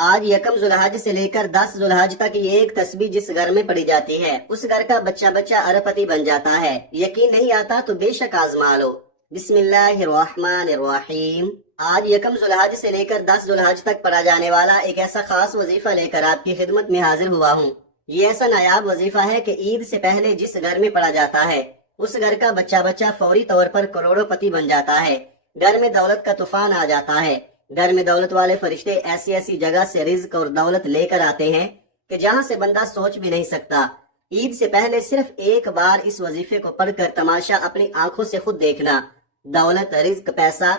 آج یکم ذوالحج سے لے کر 10 ذوالحج تک یہ ایک تسبیح جس گھر میں پڑھی جاتی ہے اس گھر کا بچہ بچہ اربپتی بن جاتا ہے۔ یقین نہیں آتا تو بے شک آزما لو۔ بسم اللہ الرحمن الرحیم۔ آج یکم ذوالحج سے لے کر 10 ذوالحج تک پڑھا جانے والا ایک ایسا خاص وظیفہ لے کر آپ کی خدمت میں حاضر ہوا ہوں۔ یہ ایسا نایاب وظیفہ ہے کہ عید سے پہلے جس گھر میں پڑھا جاتا ہے اس گھر کا بچہ بچہ فوری طور پر کروڑوں پتی بن جاتا ہے۔ گھر میں دولت کا طوفان آ جاتا ہے۔ گھر میں دولت والے فرشتے ایسی ایسی جگہ سے رزق اور دولت لے کر آتے ہیں کہ جہاں سے بندہ سوچ بھی نہیں سکتا۔ عید سے پہلے صرف ایک بار اس وظیفے کو پڑھ کر تماشا اپنی آنکھوں سے خود دیکھنا۔ دولت، رزق، پیسہ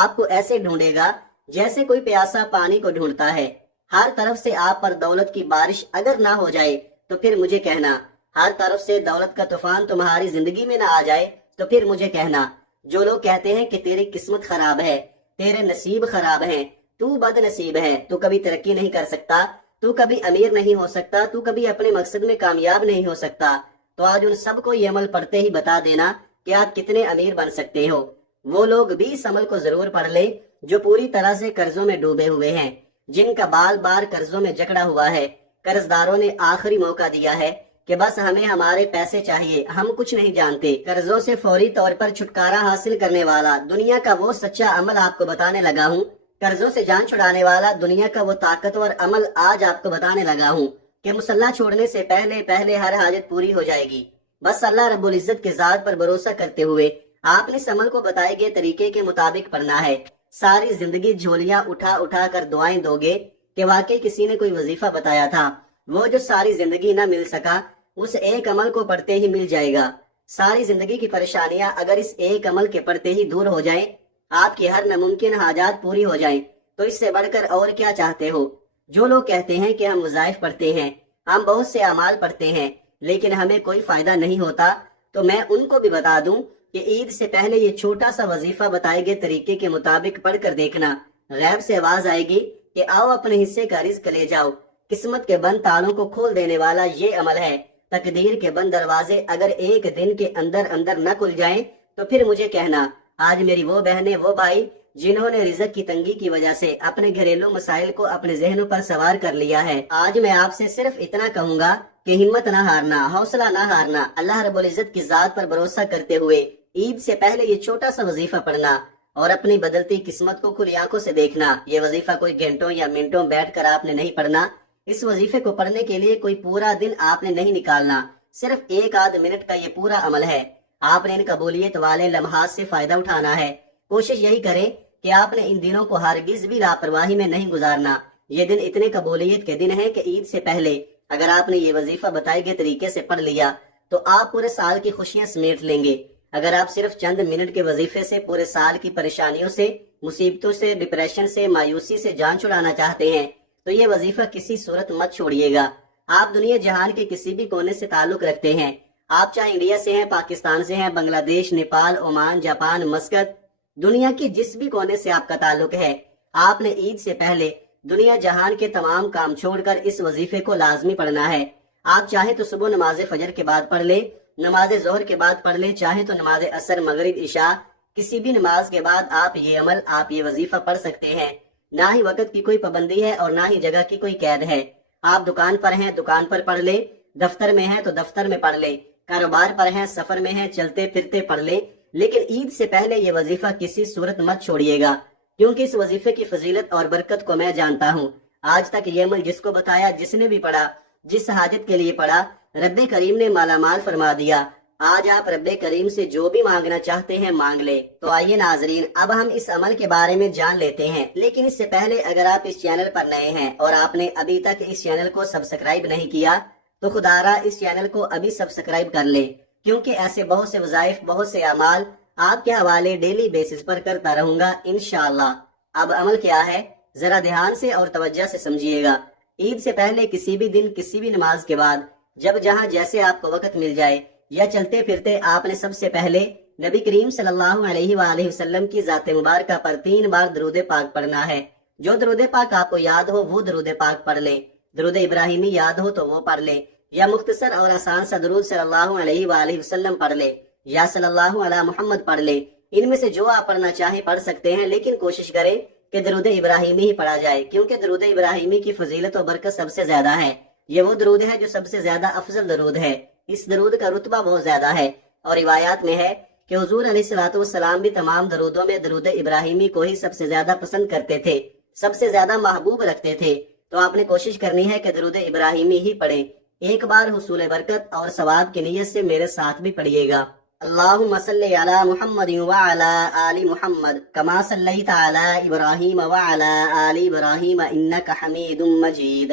آپ کو ایسے ڈھونڈے گا جیسے کوئی پیاسا پانی کو ڈھونڈتا ہے۔ ہر طرف سے آپ پر دولت کی بارش اگر نہ ہو جائے تو پھر مجھے کہنا۔ ہر طرف سے دولت کا طوفان تمہاری زندگی میں نہ آ جائے تو پھر مجھے کہنا۔ جو لوگ کہتے ہیں کہ تیری قسمت خراب ہے، تیرے نصیب خراب ہیں، تو بد نصیب ہے، تو کبھی ترقی نہیں کر سکتا، تو کبھی امیر نہیں ہو سکتا، تو کبھی اپنے مقصد میں کامیاب نہیں ہو سکتا، تو آج ان سب کو یہ عمل پڑھتے ہی بتا دینا کہ آپ کتنے امیر بن سکتے ہو۔ وہ لوگ بھی اس عمل کو ضرور پڑھ لیں جو پوری طرح سے قرضوں میں ڈوبے ہوئے ہیں، جن کا بال بار قرضوں میں جکڑا ہوا ہے۔ قرض داروں نے آخری موقع دیا ہے کہ بس ہمیں ہمارے پیسے چاہیے، ہم کچھ نہیں جانتے۔ قرضوں سے فوری طور پر چھٹکارا حاصل کرنے والا دنیا کا وہ سچا عمل آپ کو بتانے لگا ہوں۔ قرضوں سے جان چھڑانے والا دنیا کا وہ طاقتور عمل آج آپ کو بتانے لگا ہوں کہ مصلح چھوڑنے سے پہلے پہلے ہر حاجت پوری ہو جائے گی۔ بس اللہ رب العزت کے ذات پر بھروسہ کرتے ہوئے آپ نے اس عمل کو بتائے گئے طریقے کے مطابق پڑھنا ہے۔ ساری زندگی جھولیاں اٹھا اٹھا کر دعائیں دو گے کہ واقعی کسی نے کوئی وظیفہ بتایا تھا، وہ جو ساری زندگی نہ مل سکا اس ایک عمل کو پڑھتے ہی مل جائے گا۔ ساری زندگی کی پریشانیاں اگر اس ایک عمل کے پڑھتے ہی دور ہو جائیں، آپ کی ہر ناممکن حاجات پوری ہو جائیں، تو اس سے بڑھ کر اور کیا چاہتے ہو؟ جو لوگ کہتے ہیں کہ ہم وظائف پڑھتے ہیں، ہم بہت سے اعمال پڑھتے ہیں لیکن ہمیں کوئی فائدہ نہیں ہوتا، تو میں ان کو بھی بتا دوں کہ عید سے پہلے یہ چھوٹا سا وظیفہ بتائے گئے طریقے کے مطابق پڑھ کر دیکھنا۔ غیب سے آواز آئے گی کہ آؤ اپنے حصے کا رزق لے جاؤ۔ قسمت کے بند تالوں کو کھول دینے والا یہ عمل ہے۔ تقدیر کے بند دروازے اگر ایک دن کے اندر اندر نہ کھل جائیں تو پھر مجھے کہنا۔ آج میری وہ بہنیں، وہ بھائی جنہوں نے رزق کی تنگی کی وجہ سے اپنے گھریلو مسائل کو اپنے ذہنوں پر سوار کر لیا ہے، آج میں آپ سے صرف اتنا کہوں گا کہ ہمت نہ ہارنا، حوصلہ نہ ہارنا، اللہ رب العزت کی ذات پر بھروسہ کرتے ہوئے عید سے پہلے یہ چھوٹا سا وظیفہ پڑھنا اور اپنی بدلتی قسمت کو کھلی آنکھوں سے دیکھنا۔ یہ وظیفہ کوئی گھنٹوں یا منٹوں بیٹھ کر آپ نے نہیں پڑھنا۔ اس وظیفے کو پڑھنے کے لیے کوئی پورا دن آپ نے نہیں نکالنا، صرف ایک آدھ منٹ کا یہ پورا عمل ہے۔ آپ نے ان قبولیت والے لمحات سے فائدہ اٹھانا ہے۔ کوشش یہی کریں کہ آپ نے ان دنوں کو ہرگز بھی لاپرواہی میں نہیں گزارنا۔ یہ دن اتنے قبولیت کے دن ہیں کہ عید سے پہلے اگر آپ نے یہ وظیفہ بتائے گئے طریقے سے پڑھ لیا تو آپ پورے سال کی خوشیاں سمیٹ لیں گے۔ اگر آپ صرف چند منٹ کے وظیفے سے پورے سال کی پریشانیوں سے، مصیبتوں سے، ڈپریشن سے، مایوسی سے جان چھڑانا چاہتے ہیں تو یہ وظیفہ کسی صورت مت چھوڑیے گا۔ آپ دنیا جہان کے کسی بھی کونے سے تعلق رکھتے ہیں، آپ چاہے انڈیا سے ہیں، پاکستان سے ہیں، بنگلہ دیش، نیپال، عمان، جاپان، مسقط، دنیا کی جس بھی کونے سے آپ کا تعلق ہے، آپ نے عید سے پہلے دنیا جہان کے تمام کام چھوڑ کر اس وظیفے کو لازمی پڑھنا ہے۔ آپ چاہے تو صبح نماز فجر کے بعد پڑھ لیں، نماز ظہر کے بعد پڑھ لیں، چاہے تو نماز عصر، مغرب، عشاء، کسی بھی نماز کے بعد آپ یہ عمل، آپ یہ وظیفہ پڑھ سکتے ہیں۔ نہ ہی وقت کی کوئی پابندی ہے اور نہ ہی جگہ کی کوئی قید ہے۔ آپ دکان پر ہیں، دکان پر پڑھ لیں، دفتر میں ہیں تو دفتر میں پڑھ لیں، کاروبار پر ہیں، سفر میں ہیں، چلتے پھرتے پڑھ لیں، لیکن عید سے پہلے یہ وظیفہ کسی صورت مت چھوڑیے گا، کیونکہ اس وظیفے کی فضیلت اور برکت کو میں جانتا ہوں۔ آج تک یہ عمل جس کو بتایا، جس نے بھی پڑھا، جس حاجت کے لیے پڑھا، رب کریم نے مالا مال فرما دیا۔ آج آپ رب کریم سے جو بھی مانگنا چاہتے ہیں مانگ لے۔ تو آئیے ناظرین، اب ہم اس عمل کے بارے میں جان لیتے ہیں، لیکن اس سے پہلے اگر آپ اس چینل پر نئے ہیں اور آپ نے ابھی تک اس چینل کو سبسکرائب نہیں کیا تو خدا را اس چینل کو ابھی سبسکرائب کر لیں، کیونکہ ایسے بہت سے وظائف، بہت سے اعمال آپ کے حوالے ڈیلی بیسس پر کرتا رہوں گا انشاءاللہ۔ اب عمل کیا ہے ذرا دھیان سے اور توجہ سے سمجھیے گا۔ عید سے پہلے کسی بھی دن، کسی بھی نماز کے بعد، جب جہاں جیسے آپ کو وقت مل جائے یا چلتے پھرتے، آپ نے سب سے پہلے نبی کریم صلی اللہ علیہ وآلہ وسلم کی ذات مبارکہ پر 3 بار درود پاک پڑھنا ہے۔ جو درود پاک آپ کو یاد ہو وہ درود پاک پڑھ لیں، درود ابراہیمی یاد ہو تو وہ پڑھ لیں، یا مختصر اور آسان سا درود صلی اللہ علیہ وآلہ وسلم پڑھ لیں، یا صلی اللہ علی محمد پڑھ لیں۔ ان میں سے جو آپ پڑھنا چاہیں پڑھ سکتے ہیں، لیکن کوشش کریں کہ درود ابراہیمی ہی پڑھا جائے، کیونکہ درود ابراہیمی کی فضیلت و برکت سب سے زیادہ ہے۔ یہ وہ درود ہے جو سب سے زیادہ افضل درود ہے۔ اس درود کا رتبہ بہت زیادہ ہے، اور روایات میں ہے کہ حضور علیہ الصلوۃ والسلام بھی تمام درودوں میں درود ابراہیمی کو ہی سب سے زیادہ پسند کرتے تھے، سب سے زیادہ محبوب رکھتے تھے۔ تو آپ نے کوشش کرنی ہے کہ درود ابراہیمی ہی پڑھیں۔ ایک بار حصول برکت اور ثواب کی نیت سے میرے ساتھ بھی پڑھیے گا۔ اللہم صلی علی محمد وعلی آل محمد کما صلیت علی ابراہیم وعلی آل ابراہیم انک حمید مجید۔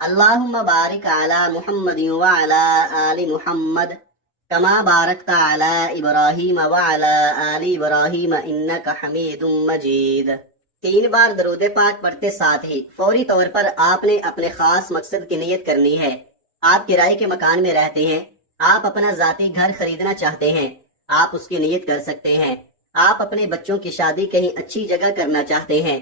اللہم بارک علی محمد وعلی آل محمد کما بارکت علی ابراہیم وعلی آل ابراہیم انک حمید مجید۔ 3 بار درود پاک پڑھتے ساتھ ہی فوری طور پر آپ نے اپنے خاص مقصد کی نیت کرنی ہے۔ آپ کرائے کے مکان میں رہتے ہیں، آپ اپنا ذاتی گھر خریدنا چاہتے ہیں، آپ اس کی نیت کر سکتے ہیں۔ آپ اپنے بچوں کی شادی کہیں اچھی جگہ کرنا چاہتے ہیں،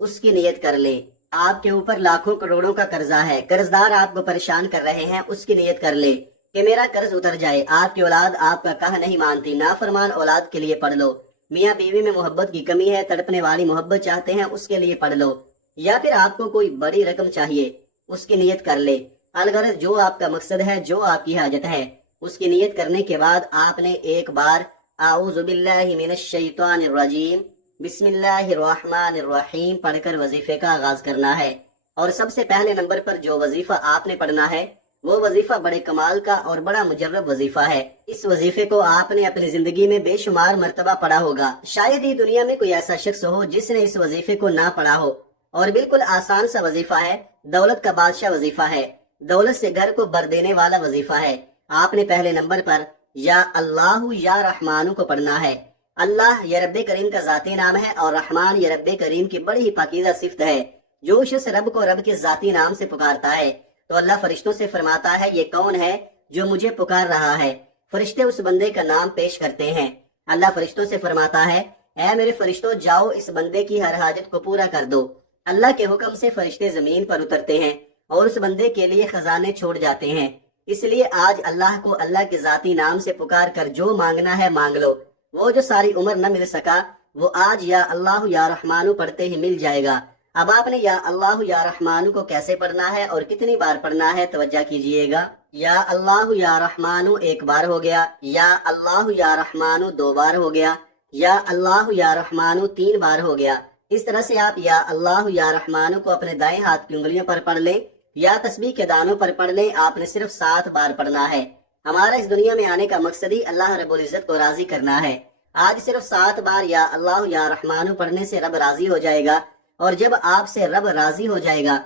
اس کی نیت کر لیں۔ آپ کے اوپر لاکھوں کروڑوں کا قرضہ ہے، قرض دار آپ کو پریشان کر رہے ہیں، اس کی نیت کر لیں کہ میرا قرض اتر جائے۔ آپ کی اولاد آپ کا کہا نہیں مانتی، نافرمان اولاد کے لیے پڑھ لو۔ میاں بیوی میں محبت کی کمی ہے، تڑپنے والی محبت چاہتے ہیں، اس کے لیے پڑھ لو۔ یا پھر آپ کو کوئی بڑی رقم چاہیے، اس کی نیت کر لے۔ الغرض جو آپ کا مقصد ہے، جو آپ کی حاجت ہے، اس کی نیت کرنے کے بعد آپ نے ایک بار اعوذ باللہ من الشیطان الرجیم بسم اللہ الرحمن الرحیم پڑھ کر وظیفے کا آغاز کرنا ہے۔ اور سب سے پہلے نمبر پر جو وظیفہ آپ نے پڑھنا ہے وہ وظیفہ بڑے کمال کا اور بڑا مجرب وظیفہ ہے۔ اس وظیفے کو آپ نے اپنی زندگی میں بے شمار مرتبہ پڑھا ہوگا، شاید ہی دنیا میں کوئی ایسا شخص ہو جس نے اس وظیفے کو نہ پڑھا ہو۔ اور بالکل آسان سا وظیفہ ہے، دولت کا بادشاہ وظیفہ ہے، دولت سے گھر کو بھر دینے والا وظیفہ ہے۔ آپ نے پہلے نمبر پر یا اللہ یا رحمان کو پڑھنا ہے۔ اللہ یہ رب کریم کا ذاتی نام ہے، اور رحمان یہ رب کریم کی بڑی ہی پاکیزہ صفت ہے۔ جو شخص رب کو رب کے ذاتی نام سے پکارتا ہے تو اللہ فرشتوں سے فرماتا ہے یہ کون ہے جو مجھے پکار رہا ہے؟ فرشتے اس بندے کا نام پیش کرتے ہیں۔ اللہ فرشتوں سے فرماتا ہے اے میرے فرشتوں، جاؤ اس بندے کی ہر حاجت کو پورا کر دو۔ اللہ کے حکم سے فرشتے زمین پر اترتے ہیں اور اس بندے کے لیے خزانے چھوڑ جاتے ہیں۔ اس لیے آج اللہ کو اللہ کے ذاتی نام سے پکار کر جو مانگنا ہے مانگ لو۔ وہ جو ساری عمر نہ مل سکا وہ آج یا اللہ یا رحمانو پڑھتے ہی مل جائے گا۔ اب آپ نے یا اللہ یا رحمانو کو کیسے پڑھنا ہے اور کتنی بار پڑھنا ہے توجہ کیجئے گا۔ یا اللہ یا رحمانو 1 بار ہو گیا، یا اللہ یا رحمانو 2 بار ہو گیا، یا اللہ یا رحمانو 3 بار ہو گیا۔ اس طرح سے آپ یا اللہ یا رحمانو کو اپنے دائیں ہاتھ کی انگلیوں پر پڑھ لیں یا تسبیح کے دانوں پر پڑھ لیں۔ آپ نے صرف 7 بار پڑھنا ہے۔ ہمارا اس دنیا میں آنے کا مقصد ہی اللہ رب العزت کو راضی کرنا ہے۔ آج صرف 7 بار یا اللہ یا رحمانو پڑھنے سے رب راضی ہو جائے گا، اور جب آپ سے رب راضی ہو جائے گا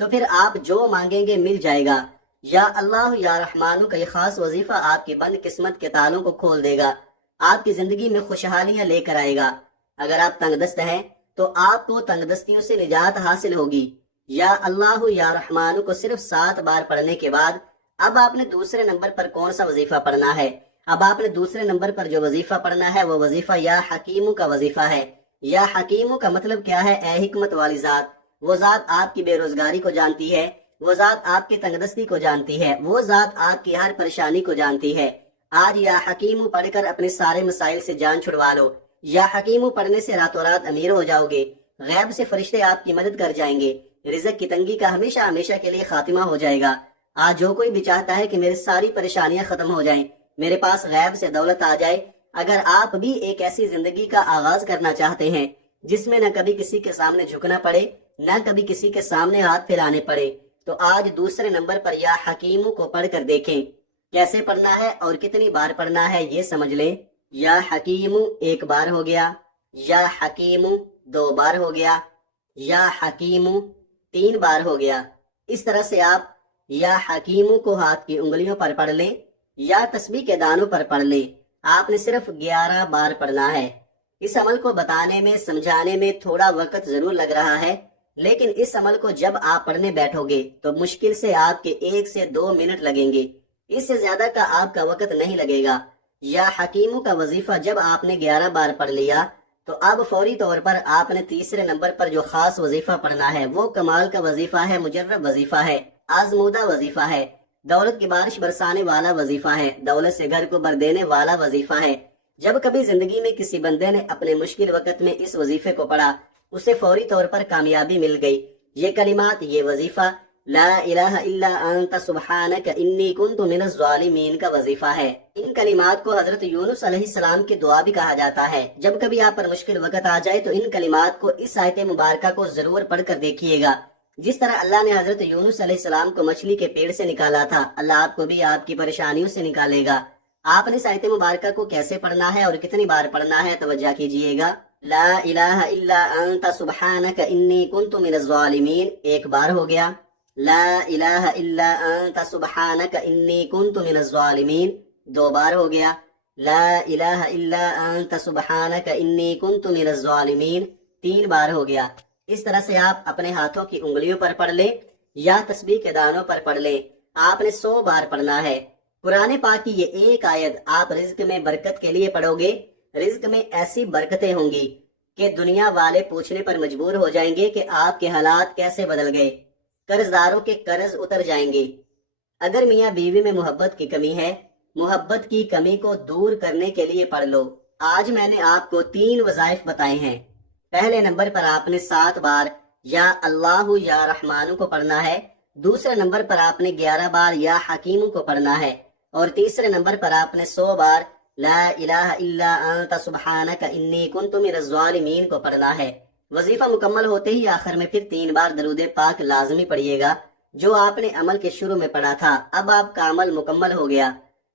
تو پھر آپ جو مانگیں گے مل جائے گا۔ یا اللہ یا رحمانو کا یہ خاص وظیفہ آپ کی بند قسمت کے تالوں کو کھول دے گا، آپ کی زندگی میں خوشحالیاں لے کر آئے گا۔ اگر آپ تنگ دست ہیں تو آپ کو تنگ دستیوں سے نجات حاصل ہوگی۔ یا اللہ یا رحمانو کو صرف 7 بار پڑھنے کے بعد اب آپ نے دوسرے نمبر پر کون سا وظیفہ پڑھنا ہے؟ اب آپ نے دوسرے نمبر پر جو وظیفہ پڑھنا ہے وہ وظیفہ یا حکیمو کا وظیفہ ہے۔ یا حکیمو کا مطلب کیا ہے؟ اے حکمت والی ذات، وہ ذات آپ کی بے روزگاری کو جانتی ہے، وہ ذات آپ کی تنگ دستی کو جانتی ہے، وہ ذات آپ کی ہر پریشانی کو جانتی ہے۔ آج یا حکیمو پڑھ کر اپنے سارے مسائل سے جان چھڑوا لو۔ یا حکیمو پڑھنے سے راتوں رات امیر ہو جاؤ گے، غیب سے فرشتے آپ کی مدد کر جائیں گے، رزق کی تنگی کا ہمیشہ ہمیشہ کے لیے خاتمہ ہو جائے گا۔ آج جو کوئی بھی چاہتا ہے کہ میری ساری پریشانیاں ختم ہو جائیں، میرے پاس غیب سے دولت آ جائے، اگر آپ بھی ایک ایسی زندگی کا آغاز کرنا چاہتے ہیں جس میں نہ کبھی کسی کے سامنے جھکنا پڑے، نہ کبھی کسی کے سامنے ہاتھ پھیلانے پڑے، تو آج دوسرے نمبر پر یا حکیمو کو پڑھ کر دیکھیں۔ کیسے پڑھنا ہے اور کتنی بار پڑھنا ہے یہ سمجھ لیں۔ یا حکیمو 1 بار ہو گیا، یا حکیمو 2 بار ہو گیا، یا حکیمو 3 بار ہو گیا۔ اس طرح سے آپ یا حکیمو کو ہاتھ کی انگلیوں پر پڑھ لیں یا تسبیح کے دانوں پر پڑھ لیں۔ آپ نے صرف 11 بار پڑھنا ہے۔ اس عمل کو بتانے میں سمجھانے میں تھوڑا وقت ضرور لگ رہا ہے، لیکن اس عمل کو جب آپ پڑھنے بیٹھو گے تو مشکل سے آپ کے 1 سے 2 منٹ لگیں گے، اس سے زیادہ کا آپ کا وقت نہیں لگے گا۔ یا حکیمو کا وظیفہ جب آپ نے 11 بار پڑھ لیا تو اب فوری طور پر آپ نے تیسرے نمبر پر جو خاص وظیفہ پڑھنا ہے وہ کمال کا وظیفہ ہے، مجرب وظیفہ ہے، آزمودہ وظیفہ ہے، دولت کی بارش برسانے والا وظیفہ ہے، دولت سے گھر کو بھر دینے والا وظیفہ ہے۔ جب کبھی زندگی میں کسی بندے نے اپنے مشکل وقت میں اس وظیفے کو پڑھا اسے فوری طور پر کامیابی مل گئی۔ یہ کلمات، یہ وظیفہ لا الہ الا انت سبحانک انی کنت من الظالمین کا وظیفہ ہے۔ ان کلمات کو حضرت یونس علیہ السلام کی دعا بھی کہا جاتا ہے۔ جب کبھی آپ پر مشکل وقت آ جائے تو ان کلمات کو، اس آیت مبارکہ کو ضرور پڑھ کر دیکھیے گا۔ جس طرح اللہ نے حضرت یونس علیہ السلام کو مچھلی کے پیڑ سے نکالا تھا، اللہ آپ کو بھی آپ کی پریشانیوں سے نکالے گا۔ آپ نے اس آیت مبارکہ کو کیسے پڑھنا ہے اور کتنی بار پڑھنا ہے، توجہ کیجئے گا۔ لا الہ الا انت سبحانک انی کنت من الظالمین ایک بار ہو گیا۔ لا الہ الا انت سبحانک انی کنت من الظالمین دو بار ہو گیا۔ لا الہ الا انت سبحانک انی کنت من الظالمین تین بار ہو گیا۔ اس طرح سے آپ اپنے ہاتھوں کی انگلیوں پر پڑھ لیں یا تسبیح کے دانوں پر پڑھ لیں۔ آپ نے 100 بار پڑھنا ہے۔ قرآن پاک کی یہ ایک آیت آپ رزق میں برکت کے لیے پڑھو گے، رزق میں ایسی برکتیں ہوں گی کہ دنیا والے پوچھنے پر مجبور ہو جائیں گے کہ آپ کے حالات کیسے بدل گئے۔ قرض داروں کے قرض اتر جائیں گے۔ اگر میاں بیوی میں محبت کی کمی ہے، محبت کی کمی کو دور کرنے کے لیے پڑھ لو۔ آج میں نے آپ کو 3 وظائف بتائے ہیں۔ پہلے نمبر پر آپ نے 7 بار یا اللہ یا رحمان کو پڑھنا ہے، دوسرے نمبر پر آپ نے 11 بار یا حکیم کو پڑھنا ہے، اور تیسرے نمبر پر آپ نے 100 بار لا الہ الا انت سبحانک انی کنت من الظالمین کو پڑھنا ہے۔ وظیفہ مکمل ہوتے ہی آخر میں پھر 3 بار درود پاک لازمی پڑھیے گا، جو آپ نے عمل کے شروع میں پڑھا تھا۔ اب آپ کا عمل مکمل ہو گیا۔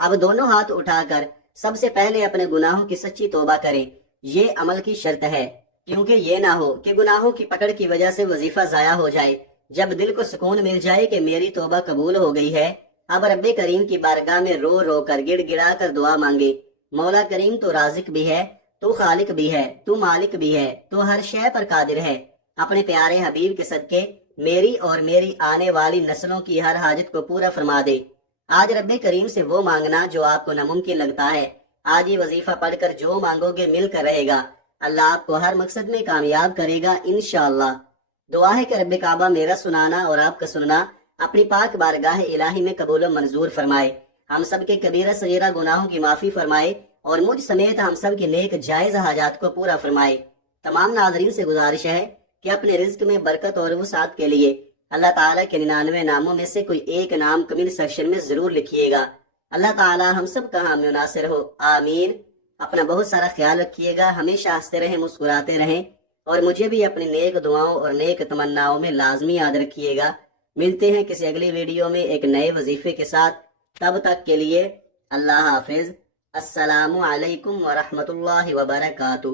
اب دونوں ہاتھ اٹھا کر سب سے پہلے اپنے گناہوں کی سچی توبہ کریں۔ یہ عمل کی شرط ہے، کیونکہ یہ نہ ہو کہ گناہوں کی پکڑ کی وجہ سے وظیفہ ضائع ہو جائے۔ جب دل کو سکون مل جائے کہ میری توبہ قبول ہو گئی ہے، اب رب کریم کی بارگاہ میں رو رو کر، گڑ گڑا کر دعا مانگے۔ مولا کریم تو رازق بھی ہے، تو خالق بھی ہے، تو مالک بھی ہے، تو ہر شے پر قادر ہے۔ اپنے پیارے حبیب کے صدقے میری اور میری آنے والی نسلوں کی ہر حاجت کو پورا فرما دے۔ آج رب کریم سے وہ مانگنا جو آپ کو ناممکن لگتا ہے۔ آج یہ وظیفہ پڑھ کر جو مانگو گے مل کر رہے گا۔ اللہ آپ کو ہر مقصد میں کامیاب کرے گا انشاءاللہ۔ دعا ہے کہ رب کعبہ میرا سنانا اور آپ کا سننا اپنی پاک بارگاہ الہی میں قبول و منظور فرمائے۔ ہم سب کے کبیرہ صغیرہ گناہوں کی معافی فرمائے اور مجھ سمیت ہم سب کے نیک جائز حاجات کو پورا فرمائے۔ تمام ناظرین سے گزارش ہے کہ اپنے رزق میں برکت اور وسعت کے لیے اللہ تعالیٰ کے 99 ناموں میں سے کوئی ایک نام کمنٹ سیکشن میں ضرور لکھیے گا۔ اللہ تعالیٰ ہم سب کا حامی و ناصر ہو، آمین۔ اپنا بہت سارا خیال رکھیے گا، ہمیشہ ہنستے رہیں، مسکراتے رہیں، اور مجھے بھی اپنی نیک دعاؤں اور نیک تمناؤں میں لازمی یاد رکھیے گا۔ ملتے ہیں کسی اگلی ویڈیو میں ایک نئے وظیفے کے ساتھ۔ تب تک کے لیے اللہ حافظ۔ السلام علیکم ورحمۃ اللہ وبرکاتہ۔